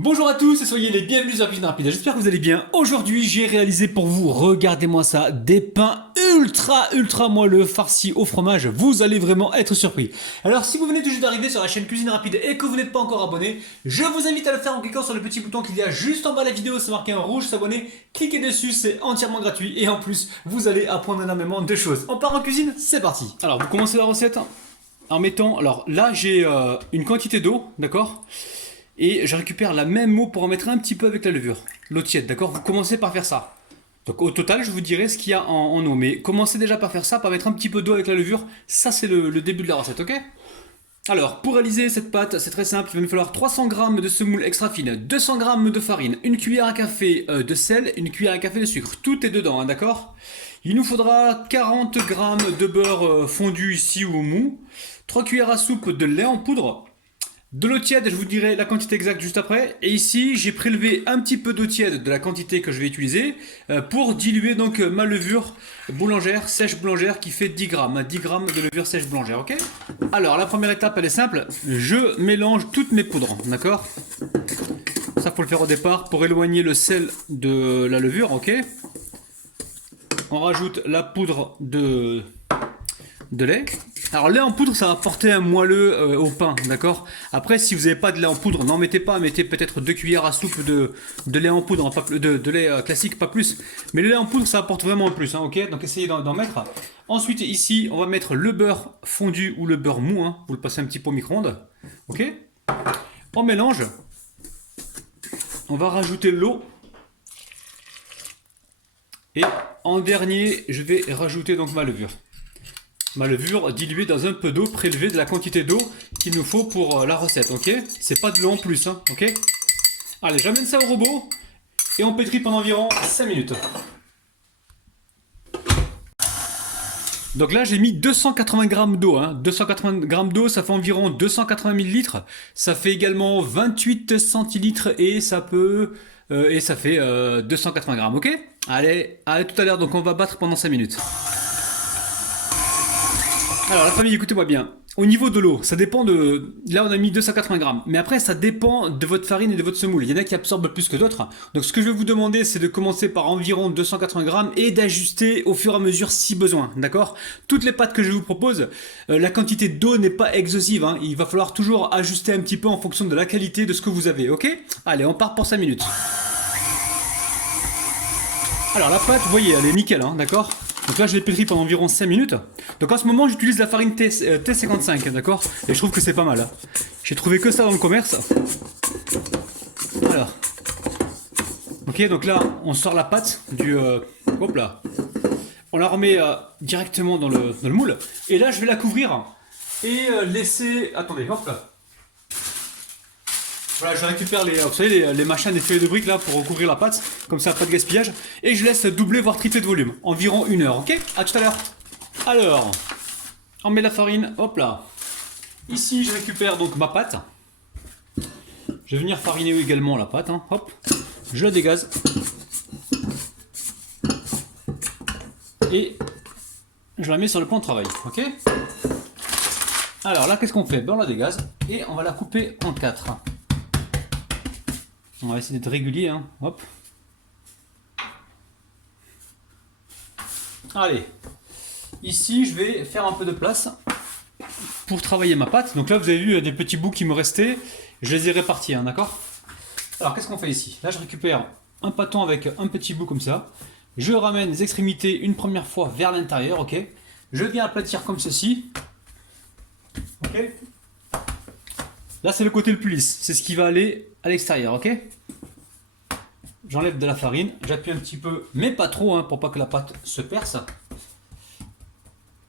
Bonjour à tous et soyez les bienvenus sur la cuisine rapide. J'espère que vous allez bien. Aujourd'hui, j'ai réalisé pour vous, regardez-moi ça, des pains ultra moelleux farcis au fromage. Vous allez vraiment être surpris. Alors, si vous venez tout juste d'arriver sur la chaîne Cuisine Rapide et que vous n'êtes pas encore abonné, je vous invite à le faire en cliquant sur le petit bouton qu'il y a juste en bas de la vidéo, c'est marqué en rouge s'abonner. Cliquez dessus, c'est entièrement gratuit et en plus, vous allez apprendre énormément de choses. On part en cuisine, c'est parti. Alors, vous commencez la recette en mettant, alors là, j'ai une quantité d'eau, d'accord? Et je récupère la même eau pour en mettre un petit peu avec la levure. L'eau tiède, d'accord? Vous commencez par faire ça. Donc au total, je vous dirai ce qu'il y a en eau. Mais commencez déjà par faire ça, par mettre un petit peu d'eau avec la levure. Ça, c'est le début de la recette, ok? Alors, pour réaliser cette pâte, c'est très simple. Il va nous falloir 300 g de semoule extra fine, 200 g de farine, une cuillère à café de sel, une cuillère à café de sucre. Tout est dedans, hein, d'accord? Il nous faudra 40 g de beurre fondu ici ou mou, 3 cuillères à soupe de lait en poudre, de l'eau tiède, je vous dirai la quantité exacte juste après. Et ici, j'ai prélevé un petit peu d'eau tiède de la quantité que je vais utiliser pour diluer donc ma levure boulangère, sèche boulangère qui fait 10 grammes. 10 grammes de levure sèche boulangère, ok? Alors, la première étape, elle est simple. Je mélange toutes mes poudres, d'accord? Ça, faut le faire au départ pour éloigner le sel de la levure, ok? On rajoute la poudre de lait. Alors lait en poudre, ça va apporter un moelleux au pain, d'accord? Après, si vous n'avez pas de lait en poudre, n'en mettez pas, mettez peut-être 2 cuillères à soupe de lait en poudre, pas, de lait classique, pas plus. Mais le lait en poudre, ça apporte vraiment un plus, hein, ok? Donc essayez d'en mettre. Ensuite, ici, on va mettre le beurre fondu ou le beurre mou, hein, vous le passez un petit peu au micro-ondes, ok? On mélange. On va rajouter l'eau. Et en dernier, je vais rajouter donc ma levure. Ma levure diluée dans un peu d'eau prélevée de la quantité d'eau qu'il nous faut pour la recette, ok? C'est pas de l'eau en plus, hein, ok? Allez, j'amène ça au robot et on pétrit pendant environ 5 minutes. Donc là, j'ai mis 280 g d'eau. Hein. 280 g d'eau, ça fait environ 280 millilitres. Ça fait également 28 centilitres et ça peut... et ça fait 280 g, ok? Allez, à tout à l'heure, donc on va battre pendant 5 minutes. Alors la famille, écoutez-moi bien. Au niveau de l'eau, ça dépend de... Là on a mis 280 grammes. Mais après ça dépend de votre farine et de votre semoule. Il y en a qui absorbent plus que d'autres. Donc ce que je vais vous demander, c'est de commencer par environ 280 grammes et d'ajuster au fur et à mesure si besoin. D'accord? Toutes les pâtes que je vous propose, la quantité d'eau n'est pas exhaustive. Hein. Il va falloir toujours ajuster un petit peu en fonction de la qualité de ce que vous avez. Ok? Allez, on part pour 5 minutes. Alors la pâte, vous voyez, elle est nickel, hein, d'accord? Donc là, je l'ai pétri pendant environ 5 minutes. Donc en ce moment, j'utilise la farine T55, d'accord? Et je trouve que c'est pas mal. Hein. J'ai trouvé que ça dans le commerce. Alors. Ok, donc là, on sort la pâte du... hop là. On la remet directement dans le moule. Et là, je vais la couvrir et laisser... Attendez, hop là. Voilà, je récupère vous savez, les machins des feuilles de briques là pour recouvrir la pâte, comme ça pas de gaspillage, et je laisse doubler voire tripler de volume, environ 1 heure, ok? À tout à l'heure. Alors, on met la farine, hop là. Ici, je récupère donc ma pâte. Je vais venir fariner également la pâte, hein. Hop. Je la dégaze. Et je la mets sur le plan de travail, ok? Alors là, qu'est-ce qu'on fait? Ben, on la dégaze et on va la couper en 4. On va essayer d'être régulier, hein. Hop. Allez. Ici, je vais faire un peu de place pour travailler ma pâte. Donc là, vous avez vu des petits bouts qui me restaient. Je les ai répartis, hein, d'accord? Alors, qu'est-ce qu'on fait ici? Là, je récupère un pâton avec un petit bout comme ça. Je ramène les extrémités une première fois vers l'intérieur, ok? Je viens aplatir comme ceci. Ok? Là, c'est le côté le plus lisse. C'est ce qui va aller à l'extérieur, ok? J'enlève de la farine, j'appuie un petit peu, mais pas trop, hein, pour pas que la pâte se perce.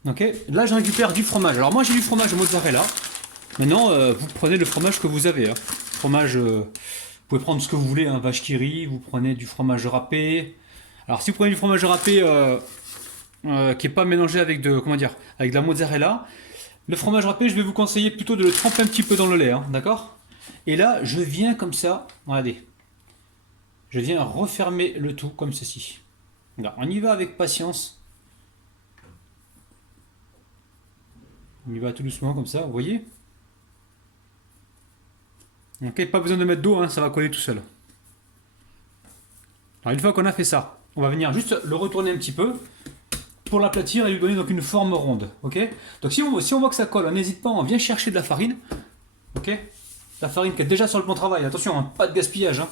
Ok? Là, je récupère du fromage. Alors moi, j'ai du fromage mozzarella. Maintenant, vous prenez le fromage que vous avez. Hein. Fromage, vous pouvez prendre ce que vous voulez, hein, vache qui rit, vous prenez du fromage râpé. Alors si vous prenez du fromage râpé qui n'est pas mélangé avec comment dire, avec de la mozzarella, le fromage râpé, je vais vous conseiller plutôt de le tremper un petit peu dans le lait, hein, d'accord? Et là, je viens comme ça, regardez, je viens refermer le tout comme ceci. Alors, on y va avec patience. On y va tout doucement comme ça, vous voyez? Ok, pas besoin de mettre d'eau, hein, ça va coller tout seul. Alors une fois qu'on a fait ça, on va venir juste le retourner un petit peu pour l'aplatir et lui donner donc une forme ronde. Ok. Donc si on voit que ça colle, on n'hésite pas, on vient chercher de la farine. Ok. La farine qui est déjà sur le plan de travail. Attention, hein, pas de gaspillage. Hein.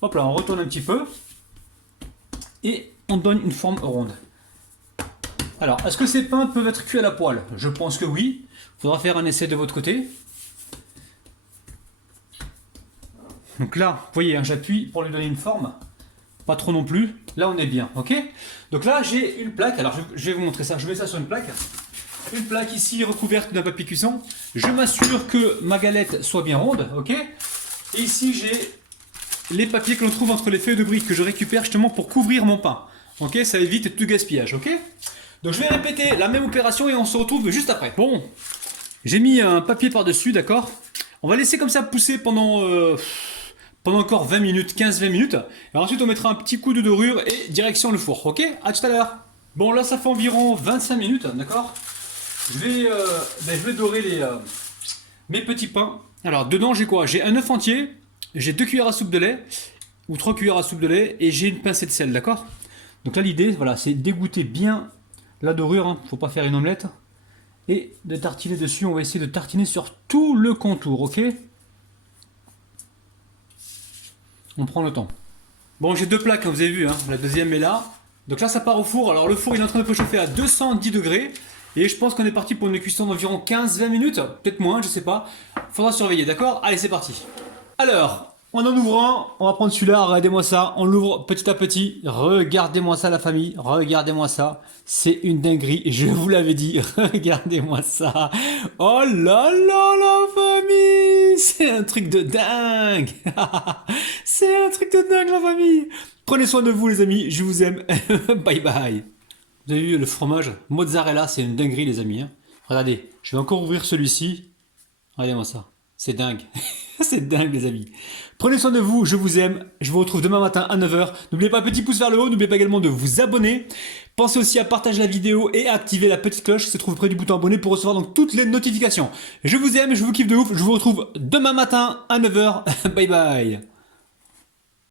Hop là, on retourne un petit peu et on donne une forme ronde. Alors, est-ce que ces pains peuvent être cuits à la poêle? Je pense que oui. Il faudra faire un essai de votre côté. Donc là, vous voyez, hein, j'appuie pour lui donner une forme. Pas trop non plus. Là, on est bien, ok? Donc là, j'ai une plaque. Alors, je vais vous montrer ça. Je mets ça sur une plaque. Une plaque ici recouverte d'un papier cuisson. Je m'assure que ma galette soit bien ronde, ok? Et ici, j'ai les papiers que l'on trouve entre les feuilles de briques que je récupère justement pour couvrir mon pain. Ok? Ça évite tout gaspillage, ok? Donc, je vais répéter la même opération et on se retrouve juste après. Bon, j'ai mis un papier par-dessus, d'accord? On va laisser comme ça pousser pendant encore 20 minutes, 15-20 minutes. Et ensuite, on mettra un petit coup de dorure et direction le four. Ok? À tout à l'heure. Bon, là, ça fait environ 25 minutes, d'accord? Je vais dorer mes petits pains. Alors, dedans, j'ai quoi? J'ai un œuf entier, j'ai 2 cuillères à soupe de lait, ou 3 cuillères à soupe de lait, et j'ai une pincée de sel, d'accord? Donc là, l'idée, voilà, c'est d'égoutter bien la dorure, hein, faut pas faire une omelette, et de tartiner dessus. On va essayer de tartiner sur tout le contour, ok? On prend le temps. Bon, j'ai 2 plaques, hein, vous avez vu, hein, la deuxième est là. Donc là, ça part au four. Alors, le four, il est en train de préchauffer à 210 degrés. Et je pense qu'on est parti pour une cuisson d'environ 15-20 minutes. Peut-être moins, je sais pas. Faudra surveiller, d'accord? Allez, c'est parti. Alors, en ouvrant, on va prendre celui-là. Regardez-moi ça. On l'ouvre petit à petit. Regardez-moi ça, la famille. Regardez-moi ça. C'est une dinguerie. Je vous l'avais dit. Regardez-moi ça. Oh là là, la famille. C'est un truc de dingue. C'est un truc de dingue, la famille. Prenez soin de vous, les amis. Je vous aime. Bye bye. Vous avez vu le fromage mozzarella, c'est une dinguerie, les amis. Hein. Regardez, je vais encore ouvrir celui-ci. Regardez-moi ça. C'est dingue. C'est dingue, les amis. Prenez soin de vous, je vous aime. Je vous retrouve demain matin à 9 h. N'oubliez pas, petit pouce vers le haut. N'oubliez pas également de vous abonner. Pensez aussi à partager la vidéo et à activer la petite cloche qui se trouve près du bouton abonné pour recevoir donc toutes les notifications. Je vous aime, je vous kiffe de ouf. Je vous retrouve demain matin à 9 h. Bye bye.